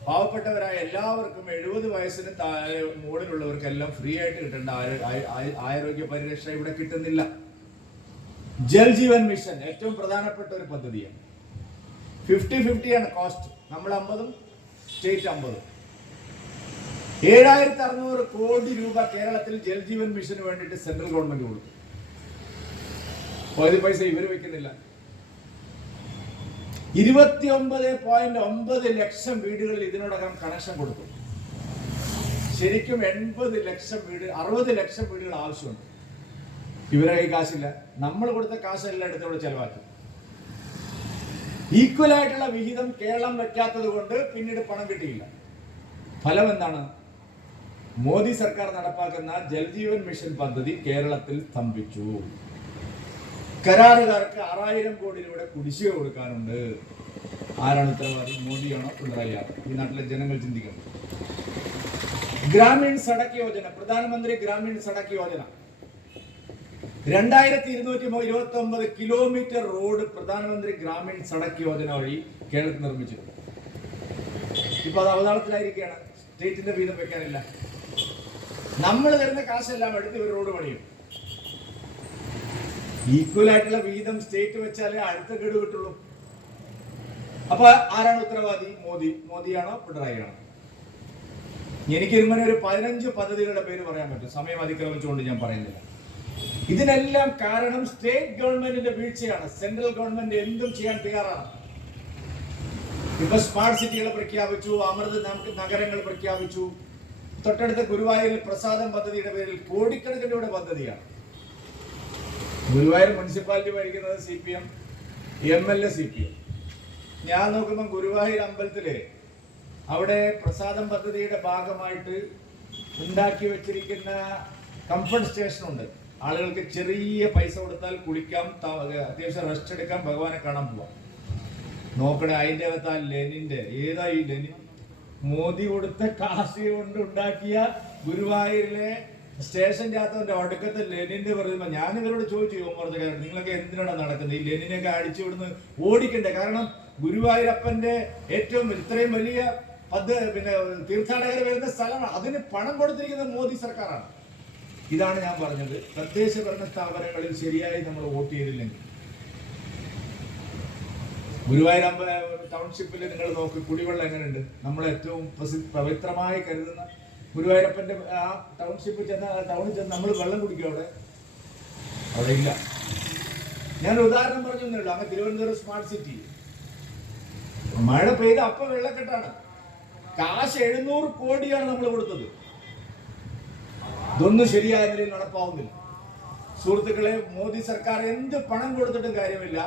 പാവപ്പെട്ടവരായ എല്ലാവർക്കും 70 വയസ്സിന് താഴെ മുകളിലുള്ളവർക്കെല്ലാം ഫ്രീ ആയിട്ട് കിട്ടേണ്ട ആരോഗ്യ പരിരക്ഷ ഇവിടെ കിട്ടുന്നില്ല. ജൽ ജീവൻ മിഷൻ ഏറ്റവും പ്രധാനപ്പെട്ട ഒരു പദ്ധതിയാണ്. 50-50 ആണ് കോസ്റ്റ്. നമ്മൾ 50, സ്റ്റേറ്റ് 50. 7600 കോടി രൂപ കേരളത്തിൽ ജൽ ജീവൻ മിഷന് വേണ്ടിയിട്ട് സെൻട്രൽ ഗവൺമെന്റ് കൊടുക്കും. പകുതി പൈസ ഇവര് വെക്കുന്നില്ല. 29.9 ലക്ഷം വീടുകളിൽ ഇതിനോടകം കണക്ഷൻ കൊടുത്തു. ശരിക്കും 80 ലക്ഷം വീട്, 60 ലക്ഷം വീടുകൾ ആവശ്യമുണ്ട്. ഇവരെ കൈ കാശില്ല. നമ്മൾ കൊടുത്ത കാശ് എല്ലായിടത്തും ഇവിടെ ചെലവാക്കി. ഈക്വൽ ആയിട്ടുള്ള വിഹിതം കേരളം വെക്കാത്തത് കൊണ്ട് പിന്നീട് പണം കിട്ടിയില്ല. ഫലം എന്താണ്? മോദി സർക്കാർ നടപ്പാക്കുന്ന ജൽജീവൻ മിഷൻ പദ്ധതി കേരളത്തിൽ സ്തംഭിച്ചു. കരാറുകാർക്ക് 6000 കോടി രൂപയുടെ കുടിശ്ശിക കൊടുക്കാനുണ്ട്. ആരാണ് ഉത്തരവാദി? മോദിയാണോ പിണറായിയാണോ? ഈ നാട്ടിലെ ജനങ്ങൾ ചിന്തിക്കണം. ഗ്രാമീൺ സഡക് യോജന, പ്രധാനമന്ത്രി ഗ്രാമീൺ സഡക് യോജന 2229 കിലോമീറ്റർ റോഡ് പ്രധാനമന്ത്രി ഗ്രാമീൺ സഡക് യോജന വഴി കേരളത്തിൽ നിർമ്മിച്ചിട്ടുണ്ട്. ഇപ്പൊ അത് അവതാളത്തിലായിരിക്കുകയാണ്. സ്റ്റേറ്റിന്റെ വീതം വെക്കാനില്ല. നമ്മൾ തരുന്ന കാശെല്ലാം എടുത്ത് ഒരു റോഡ് പണിയും. ഈക്വൽ ആയിട്ടുള്ള വീതം സ്റ്റേറ്റ് വെച്ചാലേ അടുത്ത ഗഡു കിട്ടുള്ളൂ. അപ്പൊ ആരാണ് ഉത്തരവാദി? മോദിയാണോ പിണറായിയാണോ? എനിക്ക് ഇങ്ങനെ ഒരു 15 പദ്ധതികളുടെ പേര് പറയാൻ പറ്റും. സമയം അതിക്രമിച്ചുകൊണ്ട് ഞാൻ പറയുന്നില്ല. ഇതിനെല്ലാം കാരണം സ്റ്റേറ്റ് ഗവൺമെന്റിന്റെ വീഴ്ചയാണ്. സെൻട്രൽ ഗവൺമെന്റ് എന്തും ചെയ്യാൻ തയ്യാറാണ്. ഇപ്പൊ സ്മാർട്ട് സിറ്റികൾ പ്രഖ്യാപിച്ചു, അമൃത് നഗരങ്ങൾ പ്രഖ്യാപിച്ചു. തൊട്ടടുത്ത ഗുരുവായൂരിൽ പ്രസാദം പദ്ധതിയുടെ പേരിൽ കോടിക്കണക്കിന് രൂപയുടെ പദ്ധതിയാണ്. ഗുരുവായൂർ മുനിസിപ്പാലിറ്റി ഭരിക്കുന്നത് CPM, MLA CPM. ഞാൻ നോക്കുമ്പോൾ ഗുരുവായൂർ അമ്പലത്തില് അവിടെ പ്രസാദം പദ്ധതിയുടെ ഭാഗമായിട്ട് ഉണ്ടാക്കി വെച്ചിരിക്കുന്ന കംഫർട്ട് സ്റ്റേഷൻ ഉണ്ട്. ആളുകൾക്ക് ചെറിയ പൈസ കൊടുത്താൽ കുളിക്കാം, അത്യാവശ്യം റെസ്റ്റ് എടുക്കാം, ഭഗവാനെ കാണാൻ പോവാം. നോക്കണേ, അതിൻ്റെ അകത്ത് ആ ലെനിന്റെ ഏതാ ഈ ലെനിൻ? മോദി കൊടുത്ത കാശ് കൊണ്ട് ഉണ്ടാക്കിയ ഗുരുവായൂരിലെ സ്റ്റേഷൻ്റെ അകത്തവന്റെ ഒടുക്കത്തെ ലെനിന്റെ പറയുമ്പോൾ ഞാൻ ഇവരോട് ചോദിച്ചു, യുവമോർച്ചക്കാരോട്, നിങ്ങളൊക്കെ എന്തിനാണ് നടക്കുന്നത്? ഈ ലെനിനൊക്കെ അടിച്ചു വിടുന്ന് ഓടിക്കണ്ടേ? കാരണം ഗുരുവായൂരപ്പന്റെ ഏറ്റവും ഇത്രയും വലിയ തീർത്ഥാടകർ വരുന്ന സ്ഥലമാണ്. അതിന് പണം കൊടുത്തിരിക്കുന്നത് മോദി സർക്കാരാണ്. ഇതാണ് ഞാൻ പറഞ്ഞത്. തദ്ദേശ ഭരണ സ്ഥാപനങ്ങളിൽ ശരിയായി നമ്മൾ വോട്ട് ചെയ്തില്ലെങ്കിൽ, ഗുരുവായൂർ ടൗൺഷിപ്പിൽ നിങ്ങൾ നോക്ക്, കുടിവെള്ളം എങ്ങനെയുണ്ട്? നമ്മൾ ഏറ്റവും പവിത്രമായി കരുതുന്ന ഗുരുവായൂരപ്പന്റെ ആ ടൗൺഷിപ്പിൽ ടൗണിൽ ചെന്ന് നമ്മൾ വെള്ളം കുടിക്കും. അവിടെ ഇല്ല. ഞാനൊരു ഉദാഹരണം പറഞ്ഞേ ഉള്ളൂ. അങ്ങ് തിരുവനന്തപുരം സ്മാർട്ട് സിറ്റി മഴ പെയ്ത് അപ്പം വെള്ളക്കെട്ടാണ്. കാശ് 700 കോടിയാണ് നമ്മൾ കൊടുത്തത്. ഇതൊന്നും ശരിയായ നിലയിൽ നടപ്പാവുന്നില്ല. സുഹൃത്തുക്കളെ, മോദി സർക്കാർ എന്ത് പണം കൊടുത്തിട്ടും കാര്യമില്ല.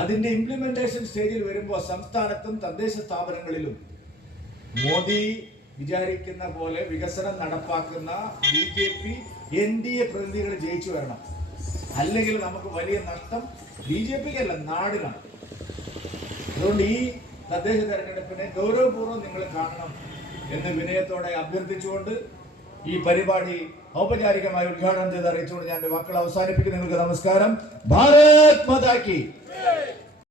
അതിന്റെ ഇംപ്ലിമെന്റേഷൻ സ്റ്റേജിൽ വരുമ്പോൾ സംസ്ഥാനത്തും തദ്ദേശ സ്ഥാപനങ്ങളിലും മോദി വിചാരിക്കുന്ന പോലെ വികസനം നടപ്പാക്കുന്ന BJP NDA പ്രതിനിധികൾ ജയിച്ചു വരണം. അല്ലെങ്കിൽ നമുക്ക് വലിയ നഷ്ടം BJPക്കല്ല, നാടിനാണ്. അതുകൊണ്ട് ഈ തദ്ദേശ തെരഞ്ഞെടുപ്പിനെ ഗൗരവപൂർവ്വം നിങ്ങൾ കാണണം എന്ന് വിനയത്തോടെ അഭ്യർത്ഥിച്ചുകൊണ്ട് ഈ പരിപാടി ഔപചാരികമായി ഉദ്ഘാടനം ചെയ്ത് അറിയിച്ചുകൊണ്ട് ഞാൻ വാക്കുകൾ അവസാനിപ്പിക്കുന്നു. നിങ്ങൾക്ക് നമസ്കാരം. ഭാരത് മാതാ കി.